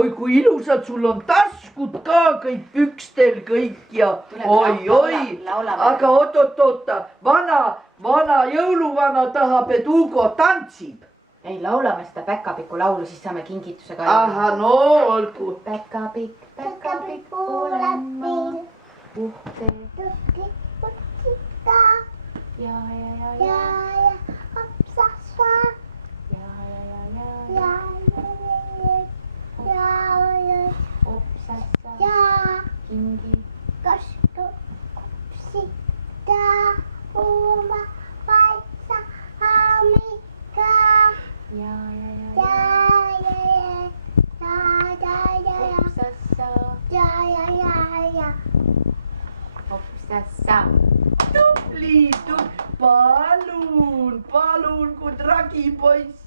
oi kui ilusad, sul on taskud ka kõik pükstel kõik ja oi, aga oot-oot-oota, vana jõuluvana tahab, et Hugo tantsib. Ei, laulame seda Päkapiku laulu, siis saame kingituse ka. Aha, no olgu. Päkapikk olen ma, uhke. Ja hopsassa. Ja hopsassa. Kingi. Koska kupsittaa uuma paitsa hamikka. Ja hopsassa. Ja. Hopsassa. Tubli, palun, kun tragipoiss.